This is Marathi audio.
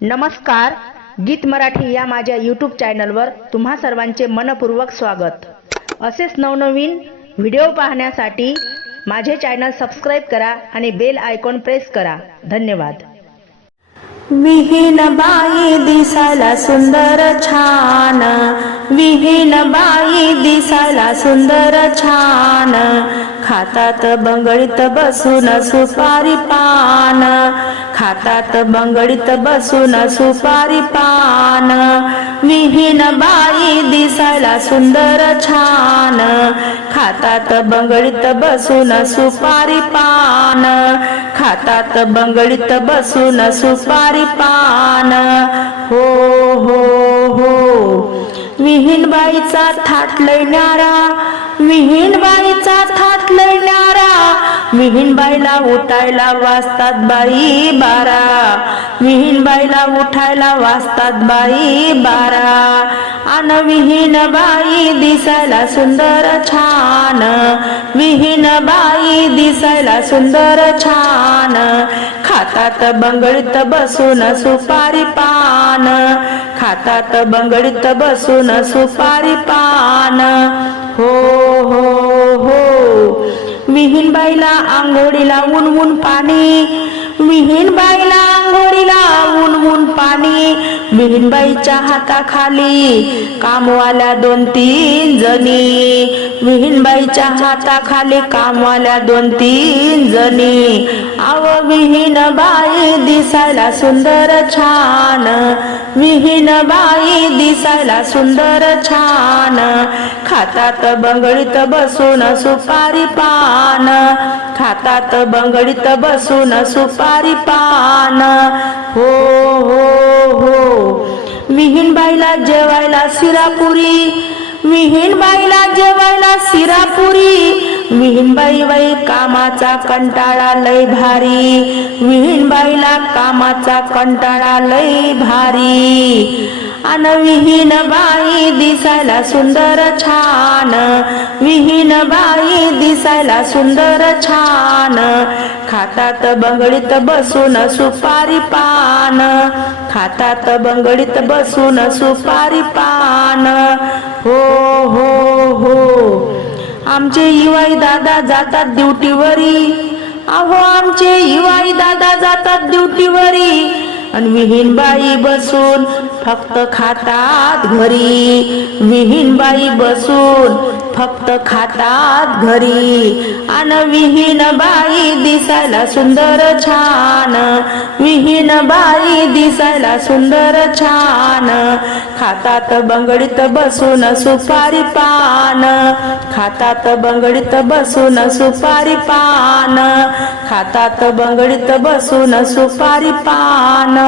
नमस्कार गीत मराठी या माझ्या यूट्यूब चॅनलवर तुम्हा सर्वांचे मनपूर्वक स्वागत. असेच नवनवीन व्हिडिओ पाहण्यासाठी माझे चॅनल सबस्क्राईब करा आणि बेल आयकॉन प्रेस करा. धन्यवाद. विहीन बाई दिसायला सुंदर छान. विहीन बाई दिसायला सुंदर छान. खातात बंगळीत बसून सुपारी पान खातात बंगळीत बसून सुपारी पान विहीन बाई दिसायला सुंदर छान. खातात बंगळीत बसून सुपारी पान खातात बंगळीत बसून सुपारी पान हो हो हो. विहीनबाईचा थाट लयणारा विहीनबाईचा थाट लयणारा विहीनबाईला उठायला वाजतात बाई बारा विहीनबाईला उठायला वाजतात बाई बारा. अन विहीन बाई दिसायला सुंदर छान विहीन बाई दिसायला सुंदर छान खातात बंगळीत बसून सुपारी पान. खातात बंगळीत बसून सुपारी पान. हो हो हो. विहीनबाईला आंघोळीला ऊन पाणी. विहीनबाईला आंघोळीला ऊन पाणी विहीनबाईच्या हाताखाली कामवाल्या दोन तीन जणी. विहीनबाईच्या हाताखाली कामवाल्या दोन तीन जणी. आव विहीन बाई दिसायला सुंदर छान. विहीन बाई दिसायला सुंदर छान. खातात बंगळीत बसून सुपारी पान. खातात बंगळीत बसून सुपारी पान. हो हो हो. विहीनबाईला जेवायला सिरापुरी विहीनबाईला जेवायला सिरापुरी विहीनबाई बाई कामाचा कंटाळा लय भारी. विहीनबाईला कामाचा कंटाळा लय भारी. अन विहीन बाई दिसायला सुंदर छान. विहीन बाई दिसायला सुंदर छान. खातात बंगडीत बसून सुपारी पान. खातात बंगडीत बसून सुपारी पान. हो हो हो. आमचे इवाई दादा जातात ड्युटीवरी. अहो आमचे इवाई दादा जातात ड्युटीवरी. आणि विहीनबाई बसून फक्त खातात घरी. विहीनबाई बसून फक्त खातात घरी. अन विहीन बाई दिसायला सुंदर छान. विहीन बाई दिसायला सुंदर छान. खातात बंगडीत बसून सुपारी पान. खातात बंगडीत बसून सुपारी पान. खातात बंगडीत बसून सुपारी पान.